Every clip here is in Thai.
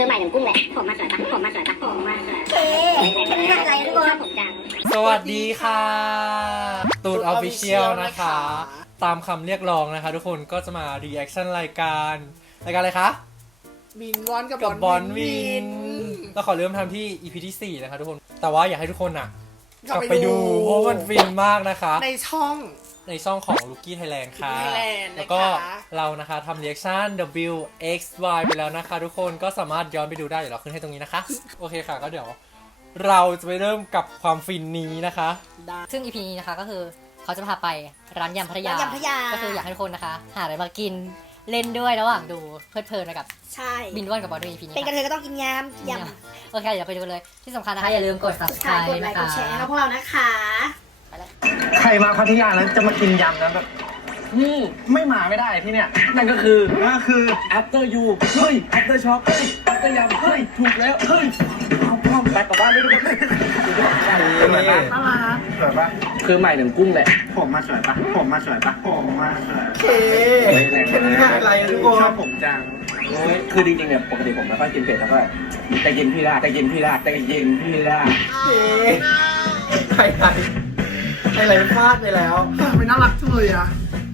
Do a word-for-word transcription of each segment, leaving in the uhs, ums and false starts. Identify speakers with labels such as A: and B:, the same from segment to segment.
A: คือใหม่หนึ่งกุ้งแหละผมมาสวยปะผมมาสวยปะผมมาสวยเอ๊ะอะไรทุกคนผมจัง
B: สวัสดีค่ะตูดออฟฟิเชียลนะคะ ตามคำเรียกร้องนะคะทุกคนก็จะมารีแอคชั่นรายการรายการอะไรคะ
C: บินวอนกั
B: กับบอลวินเราขอเริ่มทำที่ อี พี ที่สี่นะคะทุกคนแต่ว่าอยากให้ทุกคนอ่ะกลับไปดูเพราะมันฟินมากนะคะ
C: ในช่อง
B: ในช่องของ Lucky Thailand ค่ะแล้วก็เรานะคะทำรีแอคชั่น ดับเบิลยู เอ็กซ์ วาย ไปแล้วนะคะทุกคนก็สามารถย้อนไปดูได้เดี๋ยวเราขึ้นให้ตรงนี้นะคะโอเคค่ะก็เดี๋ยวเราจะไปเริ่มกับความฟินนี้นะคะ
D: ซึ่ง อี พี นี้นะคะก็คือเขาจะพาไปร้านยำพัทยาก็คืออยากให้ทุกคนนะคะหาอะไรมากินเล่นด้วยระหว่างดูเพลิดเพลินไปกับ
A: ใช่
D: บินว่อนกับบอลด้วย อี พี นี้
A: เป็นกันเธอก็ต้องกินยำย
D: ำโอเคเดี๋ยวไปดูเลยที่สำคัญนะคะอย่าลืมกด ซับสไครบ์
A: กดไลค์กดแชร์ให้พวกเรานะคะ
E: ใครมาพัทยาแล้วจะมากินยำนะแบบอืมไม่มาไม่ได้ที่เนี่ยนั่นก็คือนั่นก็คือ after you เฮ้ย after shop เฮ้ย after ยำเฮ้ยถูกแล้วเฮ้ยเอาพร้อมไปกลับบ้านด้วยกันสวยปะสวยปะคือใหม่หนึ่งกุ้งแหละผมมาสวยปะผมมาสวยปะผมมาสวยโอเคอะไรทุกคนชอบผมจังคือจริงๆเนี่ยปกติผมไม่ค่อยกินเผ็ดเท่าไหร่แต่กินพี่ละแต่กินพี่ละแต่กินพี่ละ
C: ใครใครใครอะไรพลาดไปแล้วไม่น่ารักจังเลยอ่ะ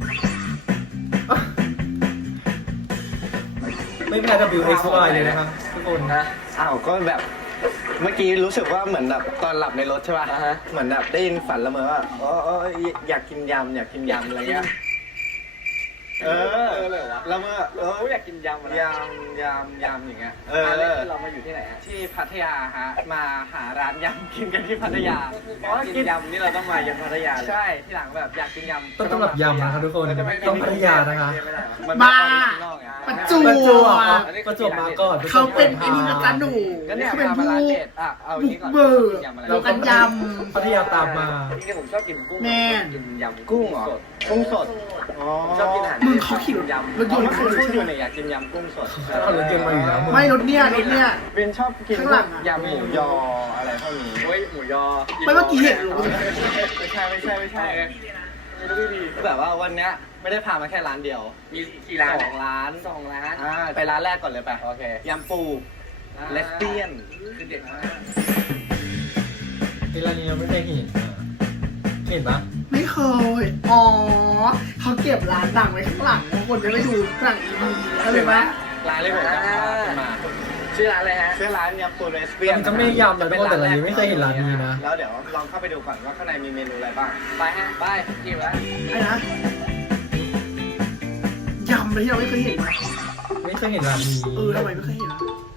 B: ไม่แพ้ ดับเบิลยู เอ็กซ์ วาย เลยนะครับทุกคน
E: นะอ้าวก็แบบเมื่อกี้รู้สึกว่าเหมือนแบบตอนหลับในรถใช่ป่ะเหมือนแบบได้ยินฝันละเมอว่าอ๋ออยากกินยำอยากกินยำอะไรเงี้ยเออแล้วเมื่อเอออยากกินยำยำยำยำอย่างเงี้ยเออเรามาอยู่ที่ไหนที่พัทยาฮะมาหาร้านยำกินกันที่พัทยาเพราะกินยำนี่เราต้องมายำพัทยาใช่ที่หลังแบบอยากกินยำ
B: ต้องต้องแบบยำนะครับทุกคนต้องพัทยานะคะ
C: มาประจวบ
B: ประจวบมาก่อน
C: เขาเป็นไอ้นี่นะจ๊ะหนูเขาเป็นผู้บุกเบิกเรากันยำ
B: พัทยาตามมา
E: จริงๆผมชอบกินกุ้ง
C: แน่
E: กินยำกุ้งเหรอกุ้งสดชอบกินอาหาร
C: มึงเขาขี่รถยำรถยนต์
E: ไม่เคยพูดอยู่เนี่ยอยากกินยำกุ้งสด
B: เขารถยนต์มาอยู่แล้ว
C: ไม่รถเนี่ยรถเนี่ย
E: เป็นชอบกินยำหมูยออะไรพวกนี้เฮ้ยหมูยอ
C: ไม่เมื่อกี้เห็น
E: ไม่ใช่ไม่ใช่ไม่ใช่แบบว่าวันเนี้ยไม่ได้พามาแค่ร้านเดียวมีกี่ร้านสองร้านสองร้านอ่าไปร้านแรกก่อนเลยไปโอเคยำปูเลสเบี้ยนคือเด็ดมาก
B: ที่ร้านนี้เราไม่เคยเห็นเห็นปะ
C: ไม่เคยอ๋อเขาเก็บร้านดังไว้ข้างหลังบางคนจะไม่ดูข้างหลังอีพีเข้าใจไหม
E: ร้านเลยผมจะพามาชื่อร้านอะไรฮะชื่อร้านยำปูเลสเบี้ยน
B: จะไม่ยำแต่แต่ร้านนี้ไม่เคยเห็นร้านนี้นะ
E: แล้วเดี๋ยวลองเข้าไปดูก่อนว่าข้างในมีเมนูอะไรบ้างไปฮะไปกินแล้ว
C: ไอ้นะยำเลยที่เราไม่เคยเห็น
B: ไม่เคยเห็นร้านนี้
C: เออทำไมไม่เคยเห็น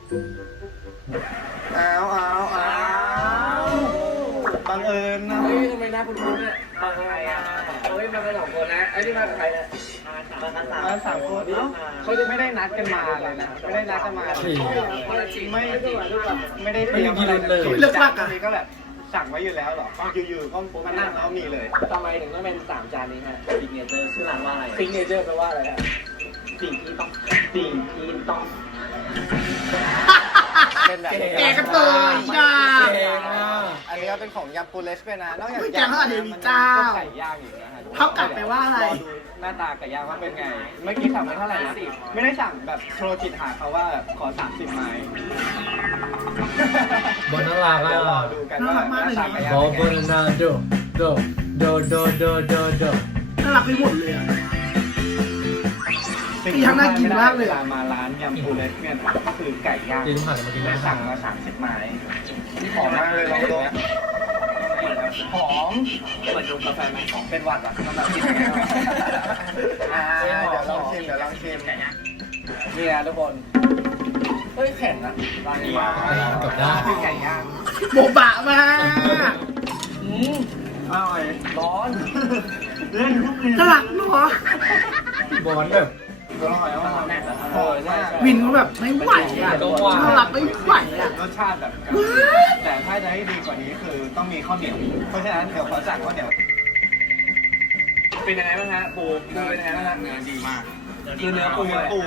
E: อ้าวอ้าวอ้าวบังเอิญนะเฮ้ยทำไมหน้าคุณคุณเนี่ยมาใครอ่ะเฮ้ยมากันสองคนนะไอ้ที่มาใครเนี่ยมากันสามมาสามคนเนาะเขาจะไม่ได้นัดกันมาเลยนะไม่ได้นัดกันมาเลยไม่ไม่ได้เตรียมอะไรเลย
C: เลือกมากอ่ะ
E: นี่ก็แบบสั่งไว้อยู่แล้วหรออยู่ๆก็มานั่งแล้วมีเลยทำไมถึงต้องเป็นสามจานนี้ฮะซิกเนเจอร์ชื่อร้านว่าอะไรซิกเนเจอร์แปลว่าอะไรฮะสิ่งที่ต้องสิ่งที่ต้อง
C: เป็นแบบแกกระเตยจ้า
E: อันนี้ก็เป็นของยำปูเลสเบี้ยนนะนอกจาก
C: ยำเขาอาจจะมีเจ้า
E: ไก่ย่างอยู่นะฮะ
C: เขากัดไปว่าอะไร
E: หน้าตาไก่ย่างว่าเป็นไงเมื่อกี้สั่งไปเท่าไหร่นะไม่ได้สั่งแบบโทรจิตหาเขาว่าขอสามสิบไม้
B: บนน่ารักอ่ะ
E: รอดูกันว่าหน้าตาไก่ย่าง
B: บนน่าดูดูดูดูดูดูดู
C: น่ารักไปหมดเลยอ่ะที่ทั้งน่ากินมากเลย
E: เวลามาร้านยำปูเลสเนี่ยก็คือไก่ย่าง
B: ที่
E: ได้สั่งมาสามสิบไม้หอมมากเลยลองดูหอมเหมือนดมกาแฟไหมเป็นหวัดอ่ะสำหรับกินอ่าเดี๋ยวลองชิมเดี๋ยวลองชิมนี่นะทุกคนเฮ้ยแข็งนะร้านนี้มา
B: กับได้
E: คือไก่ย่าง
C: โบบะมาก
E: อืมอร่อยร้อนเล่นทุกที
C: น่ารักเนาะ
B: บอลแบบ
C: วินเขาแบบไม่ไหวอ่ะน่ารักไม่ไหวอ่ะ
E: รสชาติแบบแต่ถ้าจะให้ดีกว่านี้คือต้องมีข้าวเหนียวเพราะฉะนั้นเดี๋ยวขอสั่งข้าวเหนียวเป็นยังไงบ้างฮะปูปูเป็นยังไงบ้างฮะเนื้อดีมากคือเนื้อปูปู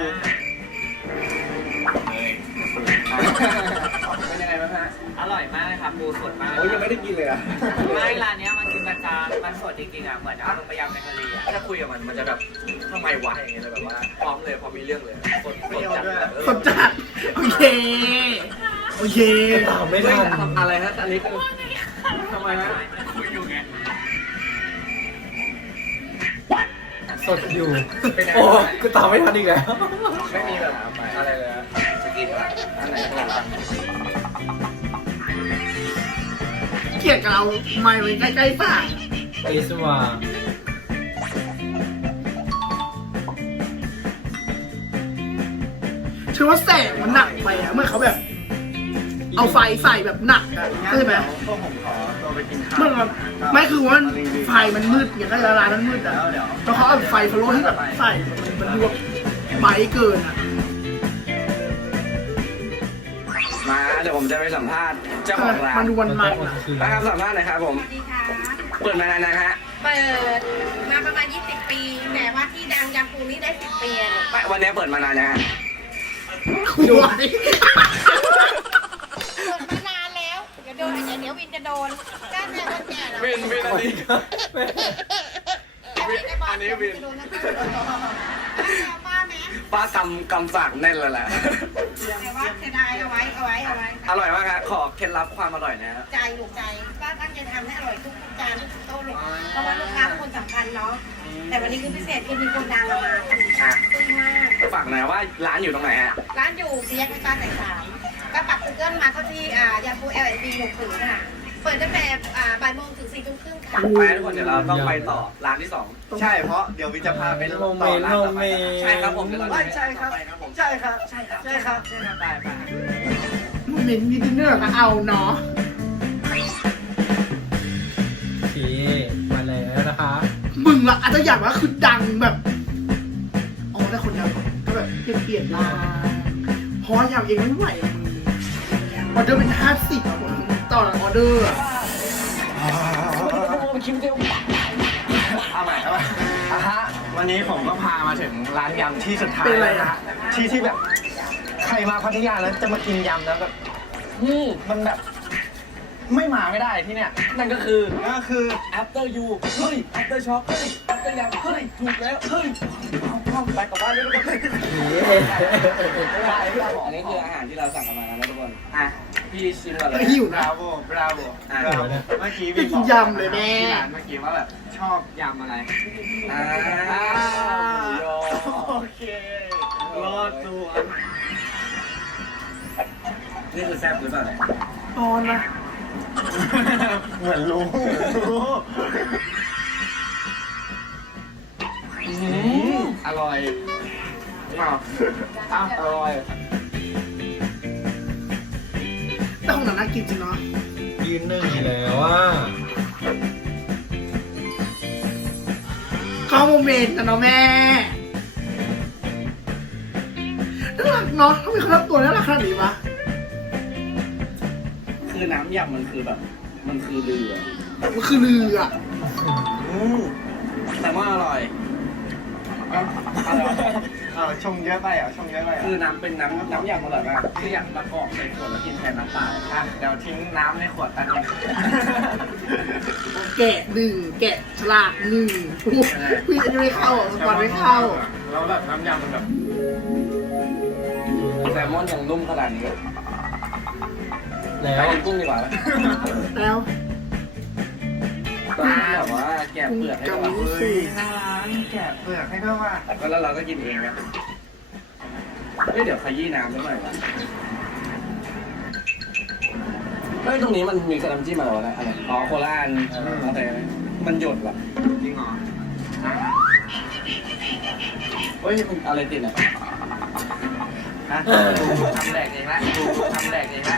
E: เป็นยังไงบ้างฮะ
F: อร่อยมากเลยครับปูสดมาก
E: โอ้ยยังไม่ได้กินเลยอ่ะ
F: ไม่ร้านนี้มันคือมันจะมันสดจริงๆอ่ะเหมือนเอาลงไปยำในทะเลอ่ะถ้าคุยกับมันมันจะแบบทำไมวะอย่างเงี้ยเลยแบบว่าพร้อมเลยพอมีเรื่องเลยสดสดจัด
C: สดจัดโอเคโอเค
B: ตามไม่ทัน
E: อะไรฮะอันนี้คือทำไมฮะ
F: คุยอยู่ไง
B: สดอยู่
E: เป็นไง
B: โอ้กูตามไม่ทันอีกแล้ว
E: ไม่มีแบบอะไรเลยฮะจะกินอะไรอันไหนก็ได้
C: เกลียดกับเราไม่ไว้ใกล้ๆปาก
B: เอสวา
C: ฉันว่าแสงมันหนักไปอะเมื่อเขาแบบ เอาไฟใส่แบบหนักอะใช่ไหม
E: พวกผมขอตัวไปกินข้าว
C: มันแบบไม่คือว่าไฟมันมืดอย่างก็ร้านนั้นมืดอะแล้วเขาเอาไฟฟลูที่แบบใส่มันดูแบบไบเกินอะ
E: มาเดี๋ยวผมจะไปสัมภาษณ์เจ้าของร้าน
C: มันดูวันมัน
E: นะครับสัมภาษณ์หน่อยครับผม
A: สวัสดีค่ะ
E: เปิดมานานนะฮะ
A: เปิดมาประมาณยี่สิบปีแต่ว่าที่ดังยำปูนี่ได้สิบปีอะเนี่ย
E: ไม่วันนี้เปิดมานานนะฮะ
C: ดู
A: เปิดมานานแล้วเดี๋ยวโดนเดี๋ยววินจะโดนก้านแม่คนแก่แล้ว
E: วินวินอันนี้
A: อันนี้วินโดนนะป้าแม่
E: ป้ากำกำฝากแน่นเลยแหละ
A: แต่ว่าเสียดายเอาไว้เอาไว้เอาไว้
E: อร่อยมากครับขอเคล็ดลับความอร่อยนะฮะ
A: ใจลูกใจป้าตั้งใจทำให้อร่อยทุกจานทุกโต๊ะลูกเพราะว่าลูกค้าเป็นคนสำคัญเนาะแต่วันนี้คือพิเศษคือมีคนดังมาคุยมาก
E: ฝากหน่อยว่าร้านอยู่ตรงไหนฮะ
A: ร้านอยู่สี่แยกไฟฟ้าสายสามก็ปักกูเกิลมาเข้าที่อ่ายาคู แอล แอนด์ บี หกศูนย์ค่ะ เปิดตั้งแต่อ่าบ่ายโมงถึงสี่ทุ่มครึ่งค่ะ
E: ไปทุกคนเดี๋ยวเราต้องไปต่อร้านที่สองใช่เพราะเดี๋ยววิจะพาไป
B: โมเมนต์โมเมนต์
E: ใช่ครับผมเดี๋ยวเราใช่ครับใช่ครับใช่ครับใช่ครับใช่ครับไปไป
C: เหม็นนิดนึงก็เอาเนาะ
B: โอเค มาแล้วนะคะ
C: มึงอะอาจจะอยากว่าคือดังแบบอ๋อแต่คนดังก็แบบเปลี่ยนเปลี่ยนมาเพราะอยากเองไม่ไหวอะมึงออเดอร์เป็นห้าสิบอะผมต่อออเดอร์อะ
E: เอาใหม่เอาใหม่อ่ะฮะวันนี้ผมก็พามาถึงร้านยำที่สุดท้ายแล้วนะฮะที่ที่แบบใครมาพัทยาแล้วจะมากินยำแล้วแบบอืมมันแบบ ไม่มาไม่ได้ที่เนี่ยนั่นก็คือนั่นก็คือ after you เฮ้ย after shock เฮ้ย after ยำเฮ้ยถูกแล้วเฮ้ยเอาเอาไปกลับบ้านเลยทุกคนอันนี้คืออาหารที่เราสั่งกันมาแล้วนะทุกคนอ่ะพี่ชิมก่อนเลย
C: หิวนะ
E: บราโวบราโวอ่ะเมื่อกี้
C: จะกินยำเลยแม่
E: ที่ร้านเมื่อกี้ว่าแบบชอบยำอะไรอ่าโอเครอดตัวนี่คือแซ่บหรือเปล่าเนี่ย
C: ตอนนะ
E: เหมือนรู้รู้อร่อยอ้าวอ้าวอร่อย
C: แต่ของนั้นน่ากินจริงเนาะ
B: ยืนหนึ่งแล้วว่า
C: ก็โมเมนต์นะเนาะแม่น่ารักเนาะทำไมเขาทำตัวน่ารักขนาดนี้วะ
E: คือน้ำยำมันคือแบบ มันคือเรือ
C: มันคือเรืออะ
E: อืมแต่ว่าอร่อยอร่อยเออชงเยอะไปอ่ะชงเยอะไปคือน้ำเป็นน้ำน้ำยำอร่อยมากคืออยากมากรอกใส่ขวดแล้วกินแทนน้ำเปล่าอ่ะเดี๋ยวทิ้งน้ำในขวดแป๊บนึง
C: แกะหนึ่งแกะฉลากหนึ่งพี่จะไม่เข้าอ่ะก่อนไม่เข้า
E: แล้วแบบน้ำยำมันแบบแซลมอนยังนุ่มขนาดนี้
B: แล้ว
E: ไปกินกุ้งดีกว่าไหม
C: แล้ว
E: ตอนนี้แบบว่าแกะเปลือกให้
C: กับ
E: ด้วย
C: นี้สิ
E: น่ารักแกะเปลือกให้ด้วยว่ะแล้วเราก็กินเองนะเฮ้ยเดี๋ยวขยี้น้ำนิดหน่อยวะเฮ้ยตรงนี้มันมีกระน้ำจิ้มอะไรวะเนี่ยอะไรอ๋อโคราชอะไรมันหยดเหรอจริงเหรอเฮ้ยมันอะไรติดอ่ะฮะทำแดกเองละทำแดกเองละ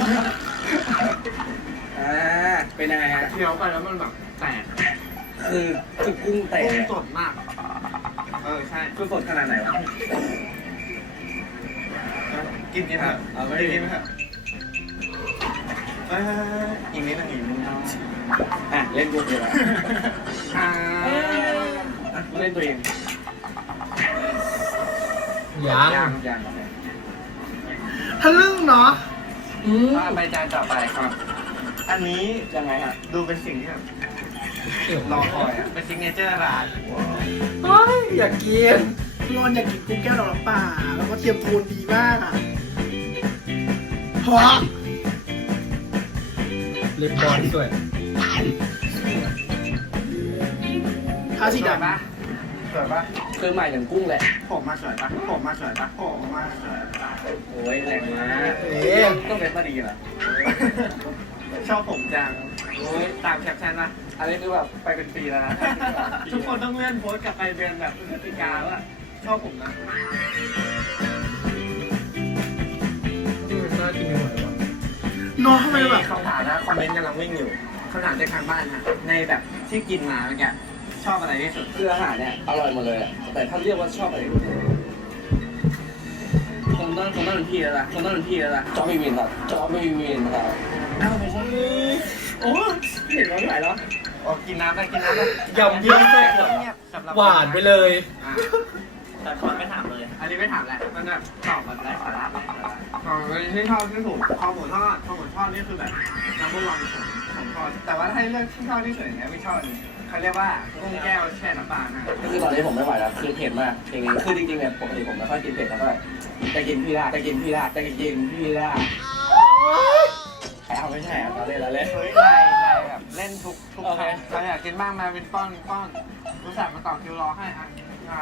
E: อ่าเป็นยังไงฮะเคี้ยวไปแล้วมันแบบแตกคือคือกุ้งแตกกุ้งสดมากเออใช่คือสดขนาดไหนวะกินกินเถอะเอาไปกินเถอะเอออีกนิดนึงอีกนิดนึงอ่ะเล่นกุ้งเลยละอ่าเล่นตัวเอง
B: ยัง
E: ยังยัง
C: ทะลึ่งเนาะ
E: อ่าไปจานต่อไปครับ อันนี้ยังไงอ่ะดูเป็นสิ่งที่แบบรอคอยอ่ะเป็นซิกเนเจอร์ร้าน
B: เฮ้ยอยากกิน
C: รอนอยากกินกุ้งแก้วดอกน้ำปลาแล้วก็เทียมโทนดีมากอ่ะหเพราะ
B: เล็บบอลสวย
C: ทาสี
F: สวย
C: ดำ
F: ปะ
E: สวยปะ
F: คือใหม่อย่างกุ้งแหละ
E: ผมมาสวยปะผมมาสวยปะผมมาสวยปะ
F: โอ้ยแรงมาก
E: เอ๊ะ
F: ต้องเป็นมาดีเหรอ
E: ชอบผมจัง
F: โอ้ยตามแคปชั่นนะอันนี้คือแบบไปเป็นปีแล้วนะ
E: ทุกคนต้องเลื่อนโพสต์กลับไปเดือนแบบพฤศจิกาว่าชอบผมนะ
B: น่ากินไปหมดเลยวะ
C: น้องทำไมแบบ
E: คำถามนะคอมเมนต์กำลังวิ่งอยู่คำถามจากทางบ้านนะในแบบที่กินมาเมื่อกี้ชอบอะไรที่สุด
F: คืออาหารเนี่ยอร่อยหมดเลยอะแต่ถ้าเรียกว่าชอบอะไรคงต้องคงต้องเป็นพี่แล้วล่ะคงต้องเป็นพี่แล้วล่ะจอไม่วินครับจอไม่วินครับอ้าวไม่ใช่โอ้เห็นแล้วไหวแล้ว
E: อ๋อกินน้ำได้กินน้ำได้
B: ยำเยี่ยมแม่หวานไปเลย
F: แต่คนไม่ถามเลย
E: อันนี้ไม่ถามแหละมันแบบตอบมันได้สาระอ๋อที่ชอบที่สุดคอหมูทอดคอหมูทอดนี่คือแบบน้ำมันวันของของทอดแต่ว่าถ้าให้เลือกที่ชอบที่สุดเนี่ยไม่ชอบอันนี้เขาเรียกว่ากุ้งแก้วแช่น้ำปลานะ
F: ก็คือตอนนี้ผมไม่ไหวแล้วคือเผ็ดมากจริงๆคือจริงๆเนี่ยปกติผมไม่ค่อยกินเผ็ดเท่าไหร่จะกินพี่ละจะกินพี่ละจะกินพี่ละเอาไม่ใช่ครับเราเล่นเราเล่น
E: เฮ้ยนายนายแบบเล่นทุกทุกครั้งเราอยากกินบ้างมาเป็นป้อนป้อนรู้จักมาต่อคิวรอให้อ่ะอ่า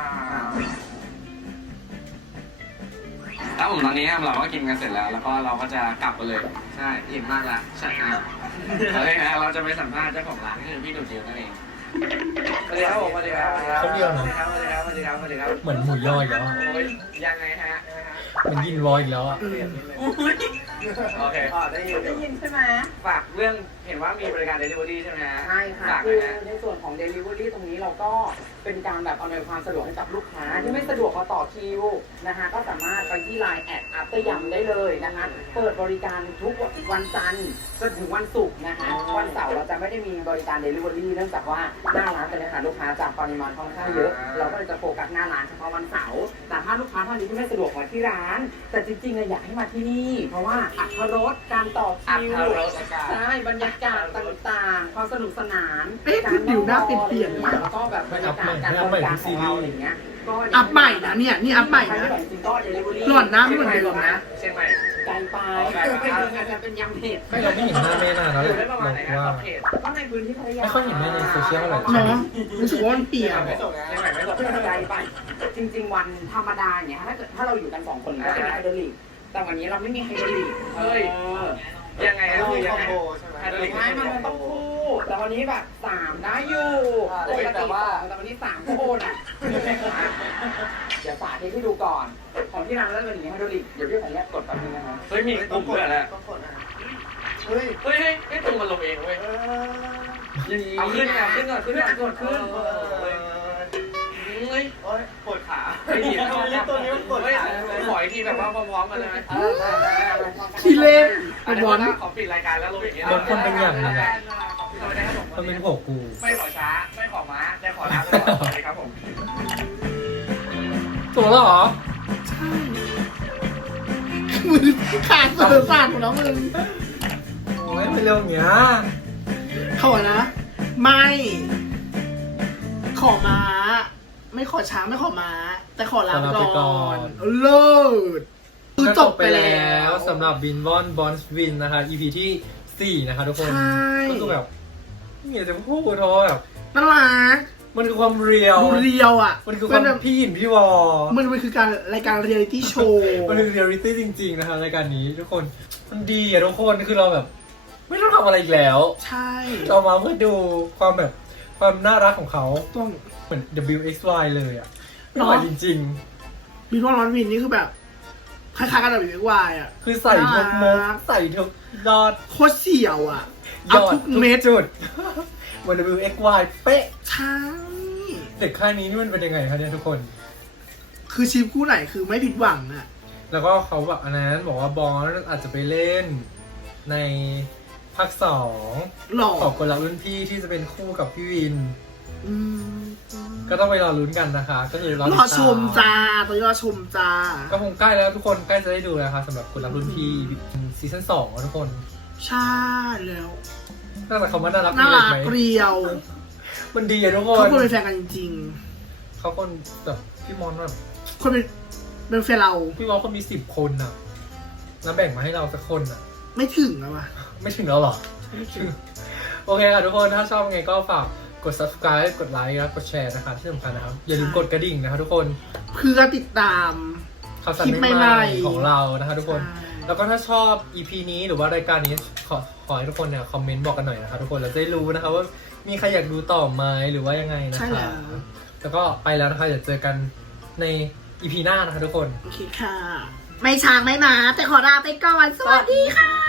F: แล้วผมตอนนี้เราก็กินกันเสร็จแล้ว แล้วก็เราก็จะกลับกันเลย
E: ใช่อิ่มมากละ
F: ใช่ครับเราเลยนะเราจะไปสัมภาษณ์เจ้าของร้านคือพี่ดูจิวนั่นเองสวัสดีครับผมสวัสดีครับสวัสดีครับ
B: เขาเดียวนะ
F: สวัสดีครับสวัสดีครับสวัสดีครับ
B: เหมือนหมูย่อยแล้วอะ
F: โอ้ยยังไงฮะ
B: เหมันยินวอยอีกแล้วอ่ะ
F: โอเคอ๋อได้ยิน
A: ได้ยินใช่ไหม
F: ฝากเรื่องเห็นว่ามีบริการ Delivery ใช่ไหมฮะ
G: ใช่ค่ะ
F: ฝาก
G: คื
F: เลย
G: อ
F: ฮะ
G: ในส่วนของ Delivery ตรงนี้เราก็เป็นการแบบอำนวยความสะดวกให้กับลูกค้า ที่ไม่สะดวกมาต่อคิวนะคะก็สามารถไปที่ ไลน์ แอด อัปเตอร์ยำได้เลยนะคะเปิดบริการทุกวันจันทร์จนถึงวันศุกร์นะคะวันเสาร์เราจะไม่ได้มีบริการ Delivery เนื่องจากว่าหน้าร้านเป็นนะคะลูกค้าจากปริมาณค่อนข้างเยอะ เราก็เลยจะโฟกัสหน้าร้านเฉพาะวันเสาร์แต่ถ้าลูกค้าท่านนี้ที่ไม่สะดวกมาที่ร้าน แต่จริงๆอะอยากให้มาที่นี่เพราะว่าอรรถรสการต่อ
F: อัพ
G: คิว
F: คารสกา
G: ใช่บรรยากาศต่างๆ ความสนุกสนาน
C: เอ๊ะคือผิวหน้าเปลี่ยนๆ
G: แล้วก็แบบบรรยากาศการบริการของเราอะไรเงี้ยก็
C: อัพใหม่นะเนี่ยนี่อัพใหม่นะ
G: จริงๆก็ delivery
C: หล่อนหน้าไม่เหมือนเดิมนะ
F: เชียงใหม่
G: ไกลไปอาจจะเป็นยำเผ็ด
B: ไม่เราไม่เห็นหน้าแม่นานแล้ว
F: อ
B: เล
F: ยู่
B: ย
F: ได้ประมาณไหนฮะ
B: ว่า
F: ขอบเขต
G: ก็ในพื้นที่พัทยา
B: ไม่ค่อยเห็นแม่ในโซเชียลเท่าไหร่
C: เนาะรู้สึกว่ามันเปลี่ยน
F: ไม่ส่งนะเชียงใหม่ไม่ส่ง
G: ไกลไปจริง ๆ วันธรรมดาเนี่ยถ้าเกิดถ้าเราอยู่กันสองคนก็จะมีไฮดรอลิกแต่วันนี้เราไม่มีไฮดรอลิก
F: เฮ้ย ยังไง
E: ต้
F: ฮะ
E: องมี
F: ยั
E: ค
F: ง
E: อม
F: ไง
E: โบใช่ไหม
F: ไฮดรอลิก
G: ใช่มันต้องคู่แต่วันนี้แบบสามได้อยู่
F: โอ้ยแต่ว่า
G: แต่วันนี้สามคู่น่ะเดี๋ยวสาธิตให้ดูก่อนของที่ร้านแล้วเป็นอย่างนี้ไฮดรอลิกเดี๋ยวพี่ขออนุญาตกดแป๊บนึงนะครับ
F: เฮ้ยมีกลุ่มด้วยแหละ
E: ต้องกดนะเฮ้ย
F: เฮ้ยเฮ้ยไม่ตรงมันลงเองเว้ย
E: เออ
F: เอาขึ้นเอาขึ้นก่อนขึ้นก่อนกดขึ้นเฮ้ยเฮ้ย
E: โอ้ยปวดขา
F: ไอ้เหี้ย
E: ตัวนี้ตัวนี้มันปวด
F: เฮ้ย
E: ขา
F: ขออีกทีแบบว่าพร้อมๆกันเลยไหม
C: ขี้เล่น
F: อัน
C: บ
F: นี้
C: อล
F: ขอปิดรายการแล้วลงอย่างนี้
B: บางคนเป็นอย่างหนึงอะ
F: สวัสดีครับผม
B: มันเป็นหัวกู
F: ไม่ขอช้า ไม่ขอม้าแต่ขอลาไปก่อนสวัสดีครับผม
B: ตัวแล้วเหรอ
C: มือขาดเสือสานหมดแล้วมึง
B: โอ้ยไม่เร็วอย่างเงี้ย
C: เขาบอกนะ ไม่ ขอม้า ไม่ขอช้างไม่ขอม้า แต่ขอลาไปก่อนเลิศคือจบไปแล้ว
B: สำหรับวินวอนบอนส์วินนะคะ อี พี ที่สี่นะคะทุกคน
C: ใช่
B: ก็คือแบบไม่อยากจะพูดเพราะว่าแบบ
C: น่ารัก
B: มันคือความเรียว
C: ดูเรียวอ่ะ
B: มันคือความ
C: แบบ
B: พี่หยินพี่วอ
C: มันมันคือการรายการเรียลิตี้โชว์
B: มันคือเรียลลิตี้จริงๆนะคะรายการนี้ทุกคนมันดีอะทุกคนคือเราแบบ ไม่ต้องทำอะไรอีกแล้ว
C: ใช่
B: เรามาเพื่อดูความแบบความน่ารักของเขา
C: ต้อง
B: เหมือน ดับเบิลยู เอ็กซ์ วาย เลยอะ
C: เนอะ
B: หล่อจริง
C: บินว่าร้อนวินนี่คือแบบคล้ายๆกันกับบินวายอ่ะ
B: ๆ คือใส่ทุกมุกใส่ทุกยอด
C: โคตรเสี่ยวอ่ะ
B: ย
C: เอา
B: อด
C: ทุก
B: ทุก
C: เม็ด
B: จุด เหมือน ดับเบิลยู เอ็กซ์ วาย เป๊ะ
C: ใช่
B: เด็กค่ายนี้นี่มันเป็นยังไงคะเนี่ยทุกคน
C: คือชีพคู่ไหนคือไม่ผิดหวังอ่ะ
B: แล้วก็เขาแบบอันนั้นบอกว่าบอสอาจจะไปเล่นในภาคสอง
C: หล่อ
B: ของคนรักรุ่นพี่ที่จะเป็นคู่กับพี่วิน
C: อืม
B: ก็ต้องไปรอลุ้นกันนะคะ ก็คือรอ
C: ร
B: ติด
C: อ
B: ตาม
C: ชมจ้าตอนนี้รอชมจ้า
B: ก็คงใกล้แล้วทุกคนใกล้จะได้ดูแล้วค่ะสำหรับคนรักรุ่นพี่ซีซั่นสองทุกคน
C: ใช่แล้ว
B: น่ารักเขาว่าน่ารัก
C: น่ารัก
B: ไหม
C: เรียว
B: มันดีอะทุกค
C: เขา
B: น
C: คนเป็นแฟนกันจริง
B: เขาคนแบบพี่มอนแบบ
C: ๆ คนเป็นเป็นแฟนเรา
B: พี่มอนเขามีสิบคนอะน้ำแบ่งมาให้เราสักคนอ่ะ
C: ไม่ถึงอะวะ
B: ไม่ถึงแล้วหรอ โอเคค่ะทุกคนถ้าชอบไงก็ฝากกด subscribe กดไลค์และกดแชร์นะคะที่สำคัญนะครับอย่าลืมกดกระดิ่งนะคะทุกคน
C: เพื่อติดตาม
B: ข่าวสาร
C: คลิป
B: ให
C: ใหม่
B: ม่
C: ๆ
B: ๆของเรานะคะทุกคน
C: ใช่
B: แล้วก็ถ้าชอบ อี พี นี้หรือว่ารายการนี้ขอขอให้ทุกคนเนี่ยคอมเมนต์บอกกันหน่อยนะคะทุกคนเราจะได้รู้นะคะว่ามีใครอยากดูต่อไหมหรือว่ายังไงนะ
C: ใช่
B: คะ
C: แล้ว
B: แล้วก็ไปแล้วนะคะเดี๋ยวเจอกันใน อี พี หน้านะคะทุกคน
C: โอเคค่ะ ไม่ช้างไม่มาแต่ขอลาไปก่อน สวัสดีค่ะ